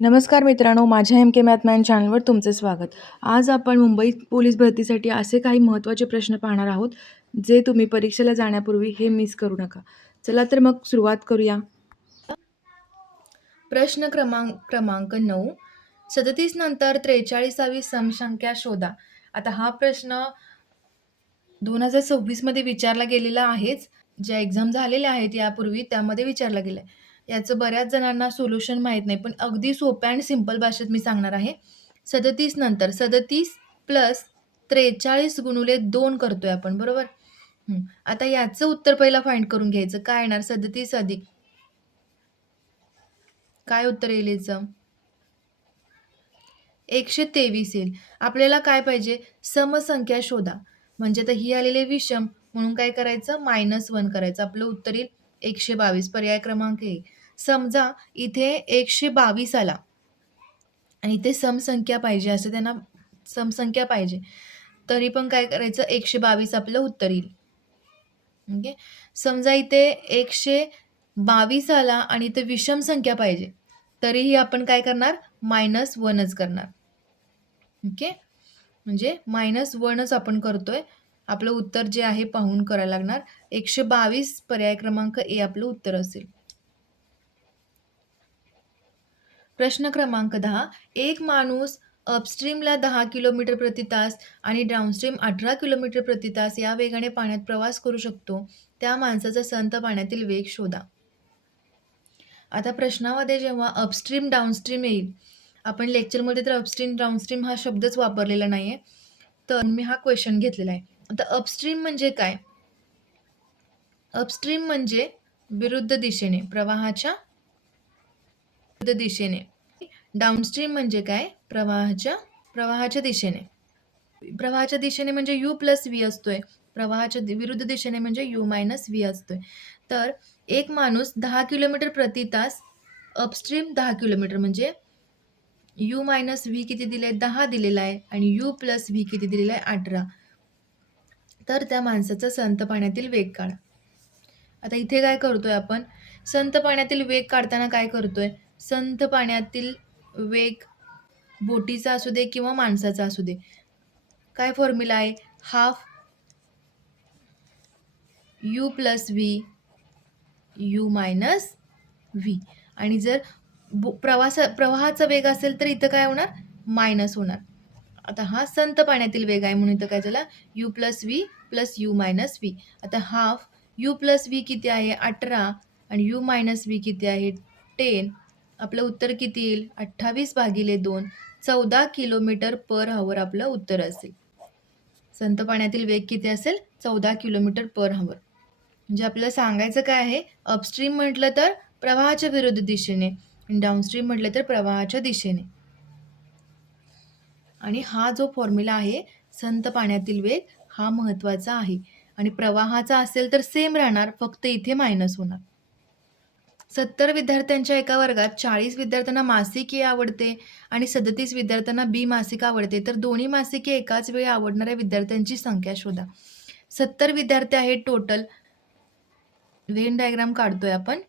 नमस्कार मित्रांनो, माझ्या एम के मॅथमॅन चॅनलवर तुमचे स्वागत. आज आपण मुंबई पोलीस भरतीसाठी असे काही महत्त्वाचे प्रश्न पाहणार आहोत, जे तुम्ही परीक्षेला जाण्यापूर्वी हे मिस करू नका. चला तर मग सुरुवात करूया. प्रश्न क्रमांक 9. 37 नंतर 43वी समसंख्या शोधा. आता हा प्रश्न 2026 मध्ये विचारला गेलेला आहेच. ज्या एक्झाम झालेल्या आहेत यापूर्वी त्यामध्ये विचारला गेलाय. याचं बऱ्याच जणांना सोल्युशन माहीत नाही, पण अगदी सोप्या आणि सिंपल भाषेत मी सांगणार आहे. 37 नंतर 37 प्लस 43 गुणिले 2 करतोय आपण, बरोबर? आता याचं उत्तर पहिला फाइंड करून घ्यायचं. काय येणार? 37 अधिक काय उत्तर येईल याचं? 123 येईल. आपल्याला काय पाहिजे? समसंख्या शोधा. म्हणजे आता ही आलेली विषम, म्हणून काय करायचं? -1 करायचं. आपलं उत्तर येईल 122. पर्याय क्रमांक 1. समजा इथे 122 आला आणि इथे समसंख्या पाहिजे, असं त्यांना समसंख्या पाहिजे. तरी पण काय करायचं? 122 आपलं उत्तर येईल. ओके. समजा इथे 122 आला आणि इथे विषम संख्या पाहिजे, तरीही आपण काय करणार? -1च करणार. ओके. म्हणजे -1च आपण करतोय. आपलं उत्तर जे आहे पाहून करायला लागणार. 122 पर्याय क्रमांक ए आपलं उत्तर असेल. प्रश्न क्रमांक 10. एक माणूस अपस्ट्रीमला 10 किलोमीटर प्रति तास आणि डाउनस्ट्रीम 18 किलोमीटर प्रति तास या वेगाने पाण्यात प्रवास करू शकतो. त्या माणसाचा संथ पाण्यातील वेग शोधा. आता प्रश्नामध्ये जेव्हा अपस्ट्रीम डाउनस्ट्रीम येईल, आपण लेक्चरमध्ये तर अपस्ट्रीम डाउनस्ट्रीम हा शब्दच वापरलेला नाहीये, तर मी हा क्वेश्चन घेतलेला आहे. आता अपस्ट्रीम म्हणजे काय? अपस्ट्रीम म्हणजे विरुद्ध दिशेने, प्रवाहाच्या विरुद्ध दिशेने. डाउनस्ट्रीम म्हणजे काय? प्रवाहाच्या दिशेने. प्रवाहाच्या दिशेने म्हणजे u प्लस व्ही असतोय. प्रवाहाच्या विरुद्ध दिशेने म्हणजे u मायनस व्ही असतोय. तर एक माणूस 10 किलोमीटर प्रति तास, अपस्ट्रीम 10 किलोमीटर म्हणजे u मायनस व्ही किती दिले? 10 दिलेला आहे आणि u प्लस व्ही किती दिलेला आहे? 18. तर त्या माणसाचा संथ पाण्यातील वेग काढा. आता इथे काय करतोय आपण? संथ पाण्यातील वेग काढताना काय करतोय? संथ पाण्यातील वेग बोटीचा असू दे किंवा माणसाचा असू दे, काय फॉर्म्युला आहे? Half u plus V u minus V. आणि जर प्रवाहाचा वेग असेल तर इथं काय होणार? मायनस होणार. आता हा संथ पाण्यातील वेग आहे म्हणून इथं काय झाला? u plus V plus u minus V. आता हाफ u प्लस व्ही किती आहे? 18 आणि u मायनस व्ही किती आहे? 10. आपलं उत्तर किती येईल? 28/2 14 किलोमीटर पर हवर आपलं उत्तर असेल. संथ पाण्यातील वेग किती असेल? 14 किलोमीटर पर हवर. म्हणजे आपल्याला सांगायचं काय आहे? अपस्ट्रीम म्हटलं तर प्रवाहाच्या विरुद्ध दिशेने आणि डाउनस्ट्रीम म्हटलं तर प्रवाहाच्या दिशेने. आणि हा जो फॉर्म्युला आहे संथ पाण्यातील वेग, हा महत्त्वाचा आहे. आणि प्रवाहाचा असेल तर सेम राहणार, फक्त इथे मायनस होणार. 70 विद्यार्थ्यांच्या एका वर्गात 40 विद्यार्थ्यांना मासिक ए आवडते आणि 37 विद्यार्थ्यांना बी मासिक आवडते, तर दोन्ही मासिके एकाच वेळी आवडणाऱ्या विद्यार्थ्यांची संख्या शोधा. 70 विद्यार्थी आहेत टोटल. व्हेन डायग्राम काढतोय आपण.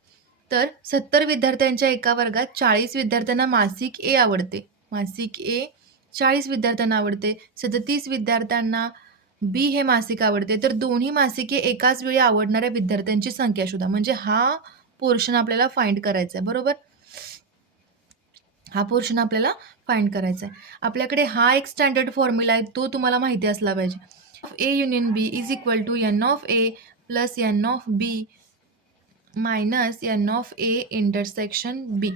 तर 70 विद्यार्थ्यांच्या एका वर्गात 40 विद्यार्थ्यांना मासिक ए आवडते. मासिक ए 40 विद्यार्थ्यांना आवडते. 37 विद्यार्थ्यांना बी हे मासिक आवडते. तर दोन्ही मासिके एकाच वेळी आवडणाऱ्या विद्यार्थ्यांची संख्या शोधा. म्हणजे हा पोर्शन आपल्याला फाइंड करायचा आहे, बरोबर? हा पोर्शन आपल्याला फाइंड करायचा आहे. आपल्याकडे हा एक स्टँडर्ड फॉर्म्युला आहे, तो तुम्हाला माहिती असला पाहिजे. A union B is equal to n of A plus n of B minus n of A intersection B.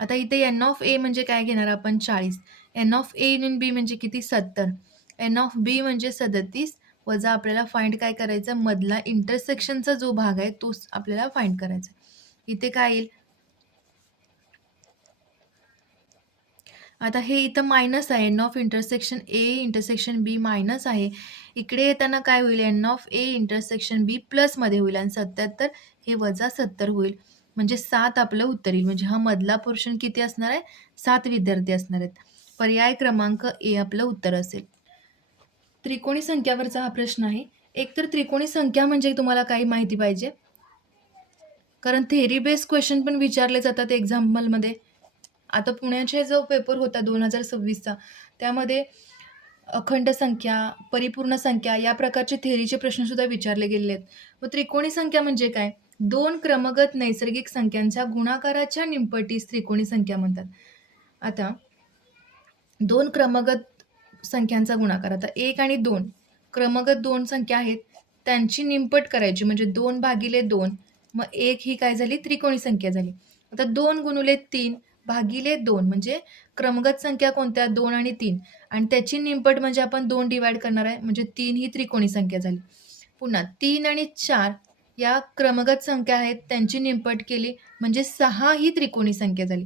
आता इथे एन ऑफ ए म्हणजे काय घेणार आपण? 40. एन ऑफ ए युनियन बी म्हणजे किती? 70. एन ऑफ बी म्हणजे 37 वजा आपल्याला फाइंड काय करायचं? मधला इंटरसेक्शनचा जो भाग आहे तोच आपल्याला फाइंड करायचा. इथे काय येईल? आता हे इथं मायनस आहे. N of intersection A intersection B minus आहे. इकडे येताना काय होईल? N of A intersection B प्लसमध्ये होईल आणि 77 हे वजा 70 होईल. म्हणजे 7 आपलं उत्तर येईल. म्हणजे हा मधला पोर्शन किती असणार आहे? 7 विद्यार्थी असणार आहेत. पर्याय क्रमांक ए आपलं उत्तर असेल. त्रिकोणी संख्यावरचा हा प्रश्न आहे. एकतर त्रिकोणी संख्या म्हणजे तुम्हाला काही माहिती पाहिजे, कारण थेरी बेस्ड क्वेश्चन पण विचारले जातात एक्झाम्पलमध्ये. आता पुण्याचे जो पेपर होता 2026चा, त्यामध्ये अखंड संख्या, परिपूर्ण संख्या या प्रकारचे थेअरीचे प्रश्नसुद्धा विचारले गेलेले आहेत. मग त्रिकोणी संख्या म्हणजे काय? 2 क्रमगत नैसर्गिक संख्यांच्या गुणाकाराच्या निमपटीस त्रिकोणी संख्या म्हणतात. आता 2 क्रमगत संख्यांचा गुणाकार. आता 1 आणि 2 क्रमगत 2 संख्या आहेत, त्यांची निमपट करायची म्हणजे 2/2. मग 1 ही काय झाली? त्रिकोणी संख्या झाली. आता 2 गुणिले 3 भागिले 2 म्हणजे क्रमगत संख्या कोणत्या? 2 आणि 3 आणि त्याची निमपट म्हणजे आपण 2 डिव्हाईड करणार आहे म्हणजे 3 ही त्रिकोणी संख्या झाली. पुन्हा 3 आणि 4 या क्रमगत संख्या आहेत, त्यांची निमपट केली म्हणजे 6 ही त्रिकोणी संख्या झाली.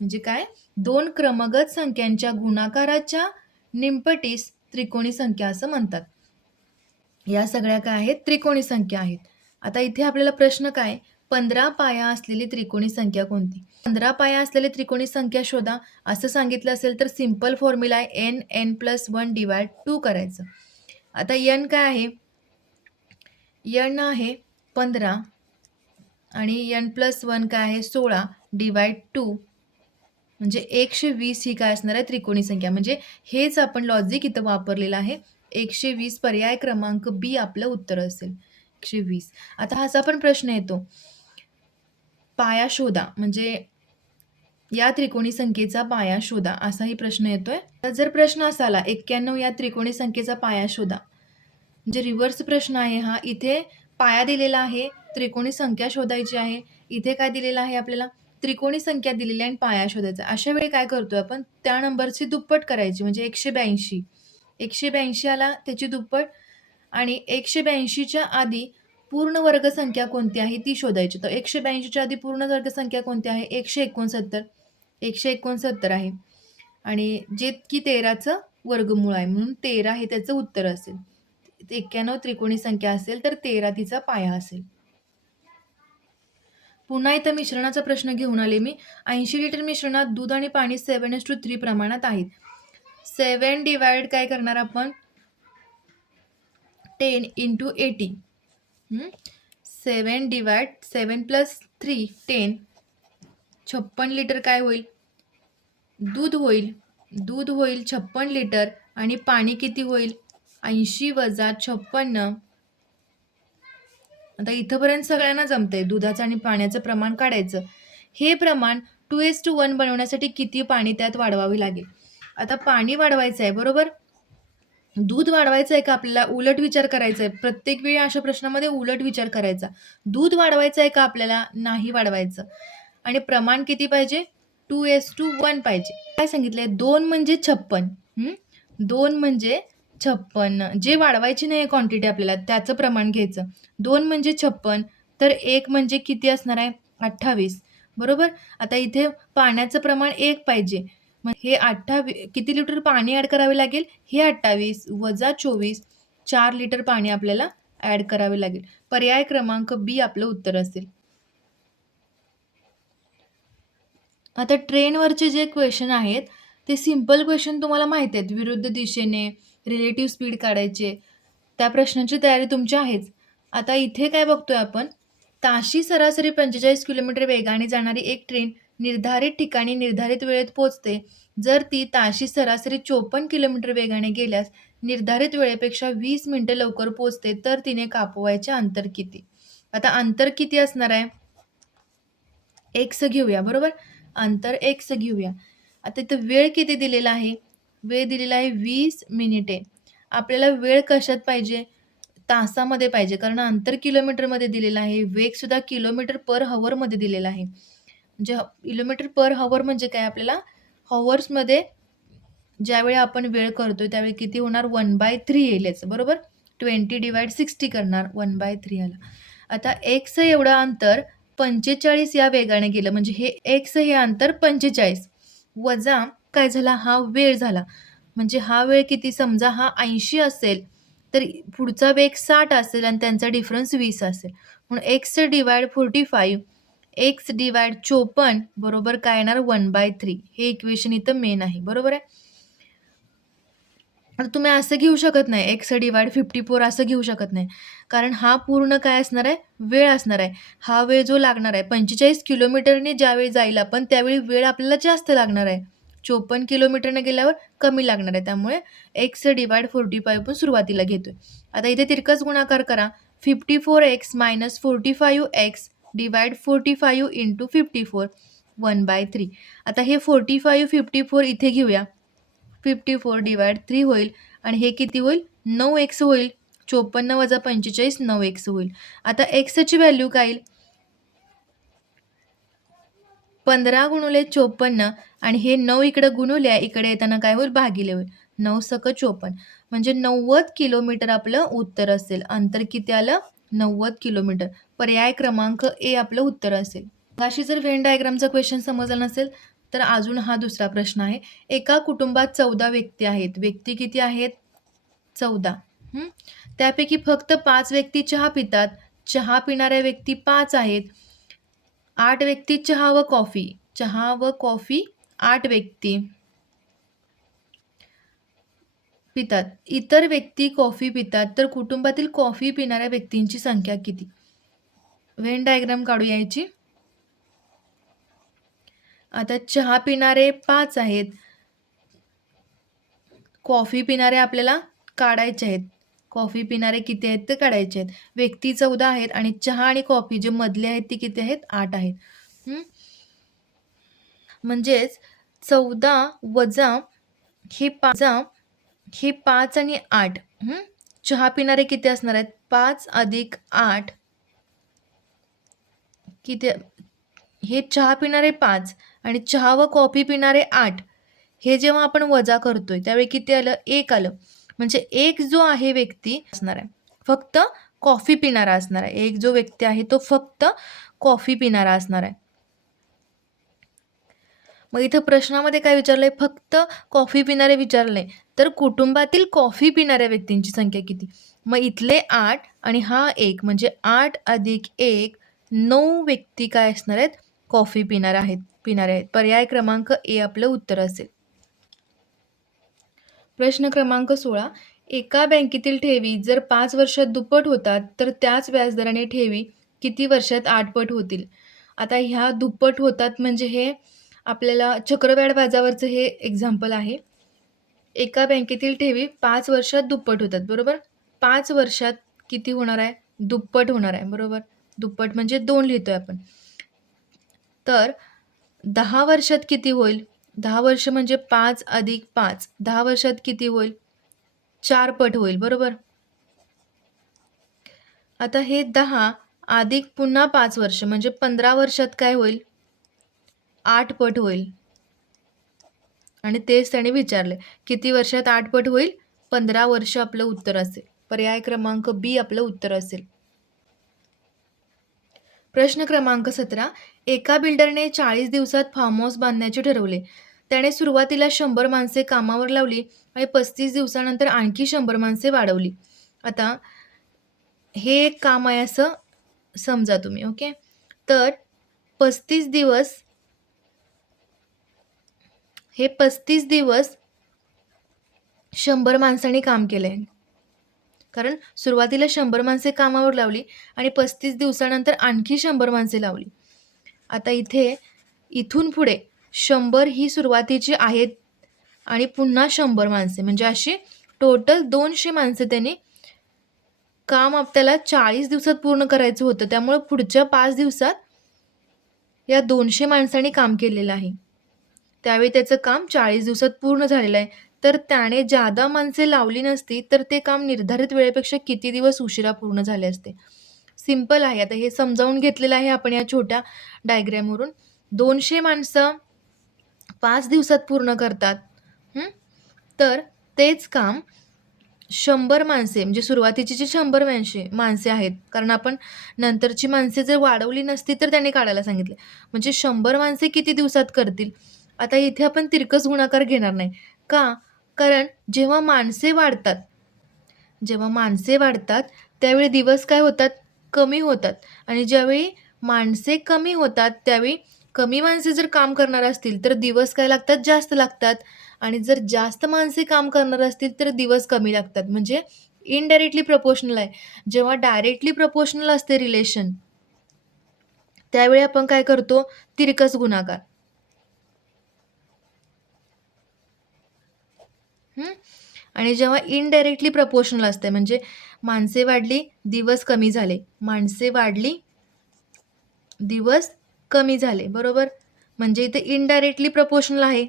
म्हणजे काय? 2 क्रमगत संख्यांच्या गुणाकाराच्या निमपटीस त्रिकोणी संख्या असं म्हणतात. या सगळ्या काय आहेत? त्रिकोणी संख्या आहेत. आता इथे आपल्याला प्रश्न काय? 15 पाया असलेली त्रिकोणी संख्या कोणती? 15 पाया असलेली त्रिकोणी संख्या शोधा असं सांगितलं असेल तर सिंपल फॉर्म्युला आहे n+1 डिवाइड 2 करायचं. आता n काय आहे? n आहे 15 आणि n+1 काय आहे? 16 डिवाइड 2 म्हणजे 120 ही काय असणार आहे? त्रिकोणी संख्या. म्हणजे हेच आपण लॉजिक इथं वापरलेलं आहे. 120 पर्याय क्रमांक बी आपलं उत्तर असेल. 120. आता असा पण प्रश्न येतो. पाया शोधा म्हणजे या त्रिकोणी संख्येचा पाया शोधा असाही प्रश्न येतोय. तर जर प्रश्न असा आला 91 या त्रिकोणी संख्येचा पाया शोधा. म्हणजे रिव्हर्स प्रश्न आहे हा. इथे पाया दिलेला आहे, त्रिकोणी संख्या शोधायची आहे. इथे काय दिलेलं आहे आपल्याला? त्रिकोणी संख्या दिलेली आहे आणि पाया शोधायचा. अशा वेळी काय करतोय आपण? त्या नंबरची दुप्पट करायची म्हणजे 182. 182 आला त्याची दुप्पट आणि 182च्या आधी पूर्ण वर्गसंख्या कोणती आहे ती शोधायची. तर 182च्या आधी पूर्ण वर्गसंख्या कोणती आहे? 169. 169 आहे आणि जे की 13चं वर्गमूळ आहे म्हणून 13 हे त्याचं उत्तर असेल. 91 त्रिकोणी संख्या असेल तर 13 तिचा पाया असेल. पुन्हा इथं मिश्रणाचा प्रश्न घेऊन आले मी. 80 लिटर मिश्रणात दूध आणि पाणी 7:3 प्रमाणात आहेत. 7 डिवाइड काय करणार आपण? 10 × 80. 7 डिवाइड 7 + 3 10. 56 लिटर काय होईल? दूध होईल. दूध होईल 56 लिटर आणि पाणी किती होईल? 80 - 56. आता इथंपर्यंत सगळ्यांना जमतंय. दुधाचं आणि पाण्याचं प्रमाण काढायचं. हे प्रमाण 2:1 बनवण्यासाठी किती पाणी त्यात वाढवावे लागेल? आता पाणी वाढवायचं आहे बरोबर? दूध वाढवायचं आहे का आपल्याला? उलट विचार करायचा आहे. प्रत्येक वेळी अशा प्रश्नामध्ये उलट विचार करायचा. दूध वाढवायचं आहे का आपल्याला? नाही वाढवायचं. आणि प्रमाण किती पाहिजे? 2:1 पाहिजे. काय सांगितलंय? 2 म्हणजे 56. 2 म्हणजे 56. जे वाढवायची नाही क्वांटिटी आपल्याला त्याचं प्रमाण घ्यायचं. 2 म्हणजे 56 तर 1 म्हणजे किती असणार आहे? 28. बरोबर? आता इथे पाण्याचं प्रमाण 1 पाहिजे. मग हे 28 किती लिटर पाणी ॲड करावे लागेल? हे 28 - 24 4 लिटर पाणी आपल्याला ॲड करावे लागेल. पर्याय क्रमांक बी आपलं उत्तर असेल. आता ट्रेनवरचे जे क्वेश्चन आहेत ते सिंपल क्वेश्चन तुम्हाला माहीत आहेत. विरुद्ध दिशेने रिलेटिव्ह स्पीड काढायचे. त्या प्रश्नांची तयारी तुमची आहेच. आता इथे काय बघतोय आपण? ताशी सरासरी 45 किलोमीटर वेगाने जाणारी एक ट्रेन निर्धारित ठिकाणी निर्धारित वेळेत पोहोचते. जर ती ताशी सरासरी 54 किलोमीटर वेगाने गेल्यास निर्धारित वेळेपेक्षा 20 मिनिटं लवकर पोहोचते तर तिने कापवायचे अंतर किती? आता अंतर किती असणार आहे? x घेऊया बरोबर? अंतर x घेऊया. आता इथं वेळ किती दिलेला आहे? वेळ दिलेला आहे 20 मिनिटे. आपल्याला वेळ कशात पाहिजे? तासामध्ये पाहिजे कारण अंतर किलोमीटरमध्ये दिलेलं आहे. वेगसुद्धा किलोमीटर पर हॉवरमध्ये दिलेला आहे. म्हणजे किलोमीटर पर हॉवर म्हणजे काय आपल्याला हॉवर्समध्ये ज्यावेळी आपण वेळ करतोय त्यावेळी किती होणार? 1/3 येईल याचं बरोबर? 20 / 60 करणार 1/3 आला. आता x एवढं अंतर 45 या वेगाने गेलं म्हणजे हे x हे अंतर 45 वजा काय झाला? हा वेळ झाला. म्हणजे हा वेळ किती? समजा हा 80 असेल तर पुढचा वेग 60 असेल आणि त्यांचा डिफरन्स 20 असेल. म्हणून x डिवाइड 45 x डिवाइड 54 बरोबर काय येणार? 1/3. हे इक्वेशन इथं मेन आहे. बरोबर आहे? आता तुम्ही असं घेऊ शकत नाही एक्स डिवाइड 54 असं घेऊ शकत नाही. कारण हा पूर्ण काय असणार आहे, वेळ असणार आहे. हा वेळ जो लागणार आहे 45 किलोमीटरने ज्यावेळी जाईल आपण त्यावेळी वेळ आपल्याला जास्त लागणार आहे. 54 किलोमीटरने गेल्यावर कमी लागणार आहे. त्यामुळे एक्स डिवाइड 45 पण सुरुवातीला घेतोय. आता इथे तिरकस गुणाकार करा. 54x - 45x divide 45 into 54 1/3. आता हे 45, 54 इथे घेऊया. 54 डिवाइड 3 होईल आणि हे किती होईल 9x होईल. 54 वजा 45 9x होईल. आता एक्सची व्हॅल्यू काय येईल 15 गुणुले 54 आणि हे 9 इकडे गुणुल्या इकडे येताना काय होईल भागिले होईल. 9 सक 54 म्हणजे 90 किलोमीटर आपलं उत्तर असेल. अंतर किती आलं 90 किलोमीटर. पर्याय क्रमांक ए आपलं उत्तर असेल. अशी जर व्हेन डायग्रामचा क्वेश्चन समजला नसेल तर अजून हा दुसरा प्रश्न आहे. एका कुटुंबात 14 व्यक्ती आहेत. व्यक्ती किती आहेत 14. त्यापैकी फक्त 5 व्यक्ती चहा पितात. चहा पिणाऱ्या व्यक्ती 5 आहेत. 8 व्यक्ती चहा व कॉफी 8 व्यक्ती पितात. इतर व्यक्ती कॉफी पितात तर कुटुंबातील कॉफी पिणाऱ्या व्यक्तींची संख्या किती? व्हेन डायग्राम काढू यायची. आता चहा पिणारे 5 आहेत. कॉफी पिणारे आपल्याला काढायचे आहेत. कॉफी पिणारे किती आहेत ते काढायचे आहेत. व्यक्ती 14 आहेत आणि चहा आणि कॉफी जे मधले आहेत ती किती आहेत 8 आहेत. म्हणजेच 14 वजा हे 5 आणि 8. चहा पिणारे किती असणार आहेत 5 अधिक 8 किती हे चहा पिणारे 5 आणि चहा व कॉफी पिणारे 8. हे जेव्हा आपण वजा करतोय त्यावेळी किती आलं 1 आलं. म्हणजे एक जो आहे व्यक्ती असणार आहे फक्त कॉफी पिणारा असणार आहे. एक जो व्यक्ती आहे तो फक्त कॉफी पिणारा असणार आहे. मग इथं प्रश्नामध्ये काय विचारलंय फक्त कॉफी पिणारे विचारलंय तर कुटुंबातील कॉफी पिणाऱ्या व्यक्तींची संख्या किती? मग इथले 8 आणि हा 1 म्हणजे 8 अधिक 1 9 व्यक्ती काय असणार आहेत कॉफी पिणारे आहेत. पर्याय क्रमांक ए आपलं उत्तर असेल. प्रश्न क्रमांक 16. एका बँकेतील ठेवी जर 5 वर्षात दुप्पट होतात तर त्याच व्याजदराने ठेवी किती वर्षात 8 पट होतील? आता ह्या दुप्पट होतात म्हणजे हे आपल्याला चक्रवाढ व्याजावरचं हे एक्झाम्पल आहे. एका बँकेतील ठेवी 5 वर्षात दुप्पट होतात बरोबर. 5 वर्षात किती होणार आहे दुप्पट होणार आहे बरोबर. दुप्पट म्हणजे 2 लिहितोय आपण. तर 10 वर्षात किती होईल 10 वर्ष म्हणजे 5 अधिक 5 10 वर्षात किती होईल 4 पट होईल बरोबर. आता हे 10 अधिक पुन्हा 5 वर्ष म्हणजे 15 वर्षात काय होईल 8 पट होईल. आणि तेच त्याने विचारले किती वर्षात 8 पट होईल 15 वर्ष आपलं उत्तर असेल. पर्याय क्रमांक बी आपलं उत्तर असेल. प्रश्न क्रमांक 17. एका बिल्डरने 40 दिवसात फार्म हाऊस बांधण्याचे ठरवले. त्याने सुरुवातीला 100 माणसे कामावर लावली आणि 35 दिवसानंतर आणखी 100 माणसे वाढवली. आता हे एक काम आहे असं समजा तुम्ही ओके. तर 35 दिवस 100 माणसांनी काम केलंय. कारण सुरुवातीला 100 माणसे कामावर लावली आणि 35 दिवसानंतर आणखी 100 माणसे लावली. आता इथून पुढे 100 ही सुरुवातीची आहेत आणि पुन्हा 100 माणसे म्हणजे अशी टोटल 200 माणसे त्यांनी काम आपल्याला 40 दिवसात पूर्ण करायचं होतं. त्यामुळे पुढच्या 5 दिवसात या 200 माणसांनी काम केलेलं आहे. त्यावेळी त्याचं काम 40 दिवसात पूर्ण झालेलं आहे. तर त्याने जादा माणसे लावली नसती तर ते काम निर्धारित वेळेपेक्षा किती दिवस उशिरा पूर्ण झाले असते. सिंपल आहे. आता हे समजावून घेतलेलं आहे आपण या छोट्या डायग्रॅमवरून. 200 माणसं 5 दिवसात पूर्ण करतात. तर तेच काम 100 माणसे म्हणजे सुरुवातीची जी 100 माणसे आहेत कारण आपण नंतरची माणसे जर वाढवली नसती तर त्याने काढायला सांगितले. म्हणजे 100 माणसे किती दिवसात करतील? आता इथे आपण तिरकस गुणाकार घेणार नाही. का? कारण जेव्हा माणसे वाढतात त्यावेळी दिवस काय होतात कमी होतात आणि ज्यावेळी माणसे कमी होतात त्यावेळी कमी माणसे जर काम करणार असतील तर दिवस काय लागतात? जास्त लागतात. आणि जर जास्त माणसे काम करणार असतील तर दिवस कमी लागतात. म्हणजे इनडायरेक्टली प्रपोर्शनल आहे. जेव्हा डायरेक्टली प्रपोर्शनल असते रिलेशन, त्यावेळी आपण काय करतो? तिरकस गुणाकार. हं. आणि जेव्हा इनडायरेक्टली प्रपोर्शनल असते म्हणजे माणसे वाढली, दिवस कमी झाले. माणसे वाढली, दिवस कमी झाले. बरोबर? म्हणजे इथे इनडायरेक्टली प्रपोर्शनल आहे.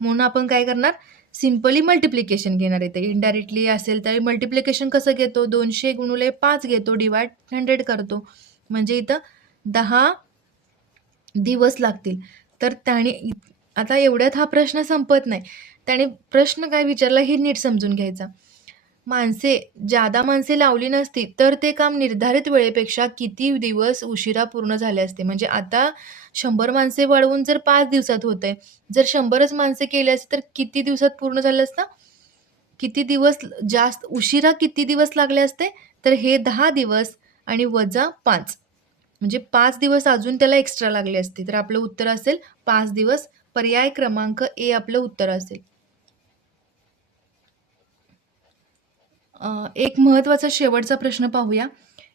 म्हणून आपण काय करणार? सिंपली मल्टिप्लिकेशन घेणार इथे. इनडायरेक्टली असेल तर मल्टिप्लिकेशन कसं घेतो? 200 गुणिले 5 घेतो, डिवाइड 100 करतो. म्हणजे इथं 10 दिवस लागतील. तर आता एवढ्यात हा प्रश्न संपत नाही. त्याने प्रश्न काय विचारला हे नीट समजून घ्यायचा. जादा माणसे लावली नसती तर ते काम निर्धारित वेळेपेक्षा किती दिवस उशिरा पूर्ण झाले असते. म्हणजे आता 100 माणसे वाढवून जर 5 दिवसात होतंय, जर 100च माणसे केली असती तर किती दिवसात पूर्ण झालं असतं? किती दिवस उशिरा किती दिवस लागले असते? तर हे 10 दिवस आणि वजा 5 म्हणजे 5 दिवस अजून त्याला एक्स्ट्रा लागले असते. तर आपलं उत्तर असेल 5 दिवस. पर्याय क्रमांक ए आपलं उत्तर असेल. एक महत्त्वाचा शेवटचा प्रश्न पाहूया.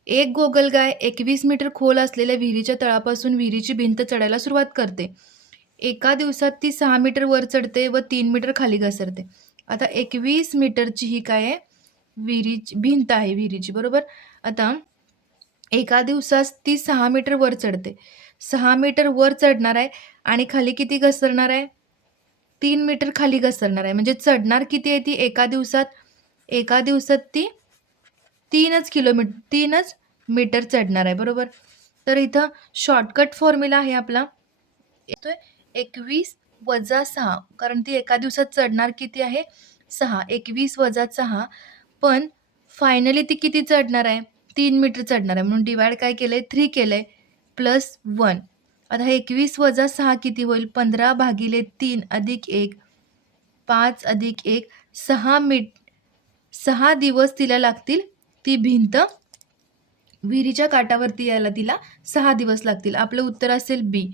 एक गोगलगाय 21 मीटर खोल असलेल्या विहिरीच्या तळापासून विहिरीची भिंत चढायला सुरुवात करते. एका दिवसात ती 6 मीटर वर चढते व 3 मीटर खाली घसरते. आता 21 मीटरची ही काय आहे? भिंत आहे विहिरीची, बरोबर? आता एका दिवसात ती 6 मीटर वर चढते. 6 मीटर वर चढणार आहे आणि खाली किती घसरणार आहे? 3 मीटर खाली घसरणार आहे. म्हणजे चढणार किती आहे ती एका दिवसात? एका दिवसात ती 3च मीटर चढणार आहे, बरोबर? तर इथं शॉर्टकट फॉर्म्युला आहे आपला. येतोय 21 वजा 6 कारण ती एका दिवसात चढणार किती आहे? 6. 21 वजा 6 पण फायनली ती किती चढणार आहे? 3 मीटर चढणार आहे. म्हणून डिवाइड काय केलंय? 3 केलंय प्लस 1. आता हे 21 वजा 6 किती होईल? 15/3 अधिक 1 5 अधिक 1 6 दिवस तिला लागतील. ती भिंत विहिरीच्या काठावरती यायला तिला 6 दिवस लागतील. आपलं उत्तर असेल बी.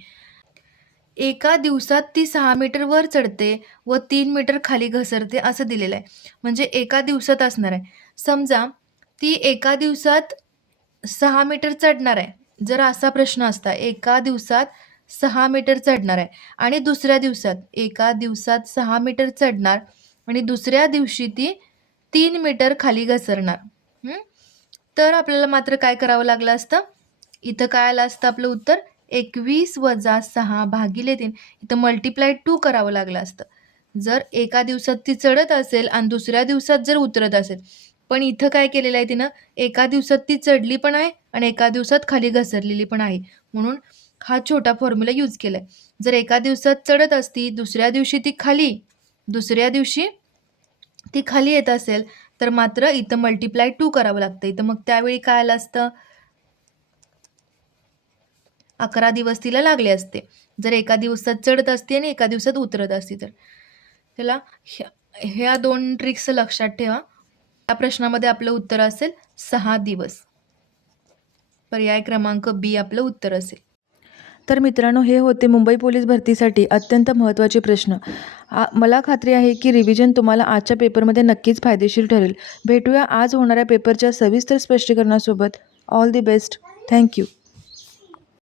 एका दिवसात ती 6 मीटर वर चढते व 3 मीटर खाली घसरते असं दिलेलं आहे. म्हणजे एका दिवसात असणार आहे. समजा ती एका दिवसात 6 मीटर चढणार आहे. जर असा प्रश्न असता, एका दिवसात 6 मीटर चढणार आहे आणि दुसऱ्या दिवसात एका दिवसात 6 मीटर चढणार आणि दुसऱ्या दिवशी ती 3 मीटर खाली घसरणार. तर आपल्याला मात्र काय करावं लागलं असतं? इथं काय आलं असतं आपलं उत्तर? 21 वजा 6 भागिले 3. इथं मल्टिप्लाय 2 करावं लागलं असतं. जर एका दिवसात ती चढत असेल आणि दुसऱ्या दिवसात जर उतरत असेल. पण इथं काय केलेलं आहे तिनं? एका दिवसात ती चढली पण आहे आणि एका दिवसात खाली घसरलेली पण आहे. म्हणून हा छोटा फॉर्म्युला यूज केला आहे. जर एका दिवसात चढत असती, दुसऱ्या दिवशी ती खाली येत असेल तर मात्र इथं मल्टिप्लाय 2 करावं लागतं. इथं मग त्यावेळी काय आलं असतं? 11 दिवस तिला लागले असते. जर एका दिवसात चढत असते आणि एका दिवसात उतरत असती तर. त्याला ह्या 2 ट्रिक्स लक्षात ठेवा. या प्रश्नामध्ये आपलं उत्तर असेल 6 दिवस. पर्याय क्रमांक बी आपलं उत्तर असेल. तर मित्रांनो, हे होते मुंबई पोलीस भरतीसाठी अत्यंत महत्त्वाचे प्रश्न. मला खात्री आहे की रिव्हिजन तुम्हाला आजच्या पेपरमध्ये नक्कीच फायदेशीर ठरेल. भेटूया आज होणाऱ्या पेपरच्या सविस्तर स्पष्टीकरणासोबत. All the best. Thank you.